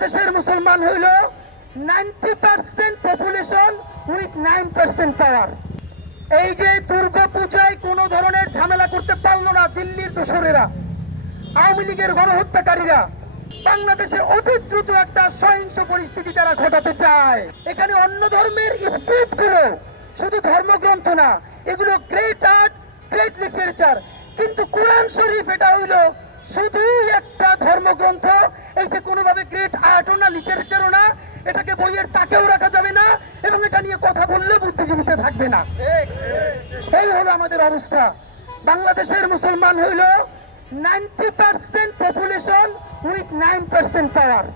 বাংলাদেশের মুসলমান হইল 90% পপুলেশন উইথ 9% পাওয়ার। এই যে দুর্গা পূজায় কোন ধরনের ঝামেলা করতে পারলো না দিল্লির দোসরেরা, আওয়ামী লীগের গণহত্যাকারীরা, বাংলাদেশে অতি দ্রুত একটা সহিংস পরিস্থিতি তারা ঘটাতে চায়। এখানে অন্য ধর্মের স্পিরিট গুলো শুধু ধর্মগ্রন্থ না, এগুলো গ্রেট আর্ট, গ্রেট লিটারেচার, কিন্তু কোরআন শরীফ এটা হইল শুধুই একটা ধর্মগ্রন্থ। এইটা কোনোভাবে গ্রেট আর্টও না, লিটারেচারও না, এটাকে বইয়ের তাকেও রাখা যাবে না, এবং এটা নিয়ে কথা বললেও বুদ্ধিজীবীতে থাকবে না। এই হলো আমাদের অবস্থা। বাংলাদেশের মুসলমান হইল 90% পপুলেশন উইথ 9% পাওয়ার।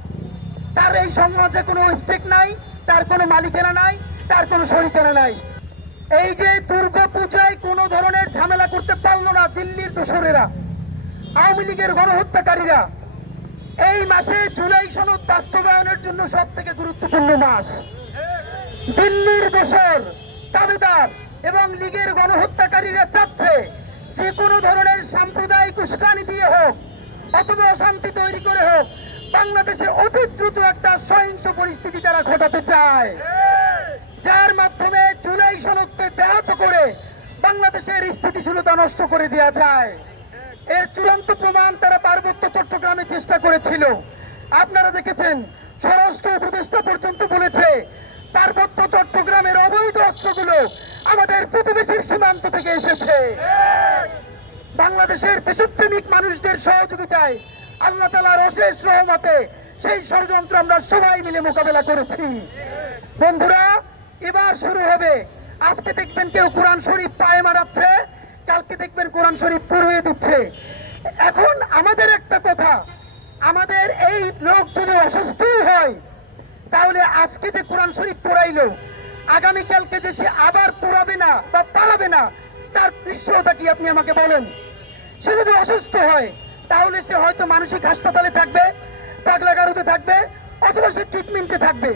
তার এই সমাজে কোনো স্টেক নাই, তার কোনো মালিকানা নাই, তার কোনো শরিকানা নাই। এই যে দুর্গা পূজায় কোন ধরনের ঝামেলা করতে পারলো না দিল্লির দোসরেরা, আওয়ামী লীগের গণহত্যাকারীরা, এই মাসে জুলাই সনদ বাস্তবায়নের জন্য সব থেকে গুরুত্বপূর্ণ মাস। দিল্লির দোসর, দাবিদার এবং লীগের গণহত্যাকারীরা চাচ্ছে যে কোনো ধরনের সাম্প্রদায়িক উস্কানি দিয়ে হোক অথবা অশান্তি তৈরি করে হোক বাংলাদেশে অতি দ্রুত একটা সহিংস পরিস্থিতি তারা ঘটাতে চায়, যার মাধ্যমে জুলাই সনদকে ব্যাহত করে বাংলাদেশের স্থিতিশীলতা নষ্ট করে দেওয়া যায়। এর চূড়ান্ত প্রমাণ তারা পার্বত্য চট্টগ্রামে চেষ্টা করেছিল। আপনারা দেখেছেন, স্বরাষ্ট্র উপদেষ্টা পর্যন্ত বলেছে পার্বত্য চট্টগ্রামের অবৈধ অস্ত্রগুলো আমাদের প্রতিবেশীর সীমান্ত থেকে এসেছে। বাংলাদেশের দেশপ্রেমিক মানুষদের সহযোগিতায়, আল্লাহ তাআলার অশেষ রহমতে সেই ষড়যন্ত্র আমরা সবাই মিলে মোকাবেলা করেছি। বন্ধুরা, এবার শুরু হবে। আজকে দেখবেন কেউ কোরআন শরীফ পায়ে মারাচ্ছে, কালকে দেখবেন কোরআন শরীফ পুড়িয়ে দিচ্ছে। এখন আমাদের একটা কথা, আমাদের এই লোক যদি অসুস্থই হয় তাহলে আজকে যে কোরআন শরীফ পোড়াইলো, আগামীকালকে যে সে আবার পোড়াবে না বা পালাবে না, তার দৃশ্যটা কি আপনি আমাকে বলেন? সে যদি অসুস্থ হয় তাহলে সে হয়তো মানসিক হাসপাতালে থাকবে, পাগলাগারুতে থাকবে, অথবা সে ট্রিটমেন্টে থাকবে।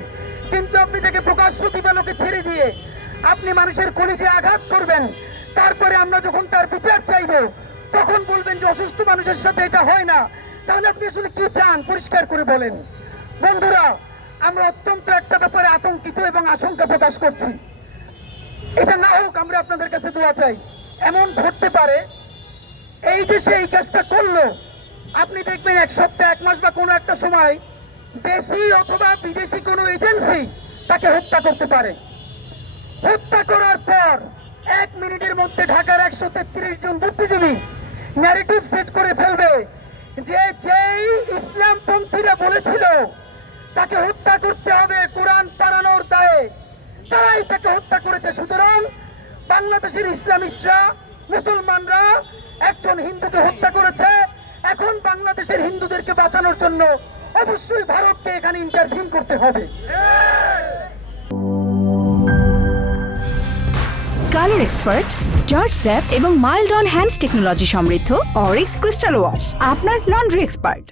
কিন্তু আপনি তাকে প্রকাশ্য দিবালোকে ছেড়ে দিয়ে আপনি মানুষের কলিজে আঘাত করবেন, তারপরে আমরা যখন তার বিচার চাইব তখন বলবেন যে অসুস্থ মানুষের সাথে এটা হয় না। তাহলে আপনি আসলে কি চান পরিষ্কার করে বলেন। বন্ধুরা, আমরা অত্যন্ত একটা ব্যাপারে আতঙ্কিত এবং আশঙ্কা প্রকাশ করছি। এটা না হোক, আমরা আপনাদের কাছে দোয়া চাই। এমন ঘটতে পারে এই দেশে এই কাজটা করলো, আপনি দেখবেন এক সপ্তাহ, এক মাস বা কোনো একটা সময় দেশি অথবা বিদেশি কোনো এজেন্সি তাকে হত্যা করতে পারে। হত্যা করার পর 1 মিনিটের মধ্যে ঢাকার 133 জন বুদ্ধিজীবী ন্যারেটিভ সেট করে ফেলবে যে যেই ইসলামপন্থীরা বলেছিল তাকে হত্যা করতে হবে কোরআন তাড়ানোর দায়ে, তারাই তাকে হত্যা করেছে। সুতরাং বাংলাদেশের ইসলামিস্টরা, মুসলমানরা একজন হিন্দুকে হত্যা করেছে। এখন বাংলাদেশের হিন্দুদেরকে বাঁচানোর জন্য অবশ্যই ভারতকে এখানে ইন্টারভিউ করতে হবে। কালার এক্সপার্ট, জর্জ স্যাপ এবং মাইল্ড অন হ্যান্ডস টেকনোলজি সমৃদ্ধ অরিক্স ক্রিস্টাল ওয়াশ আপনার লন্ড্রি এক্সপার্ট।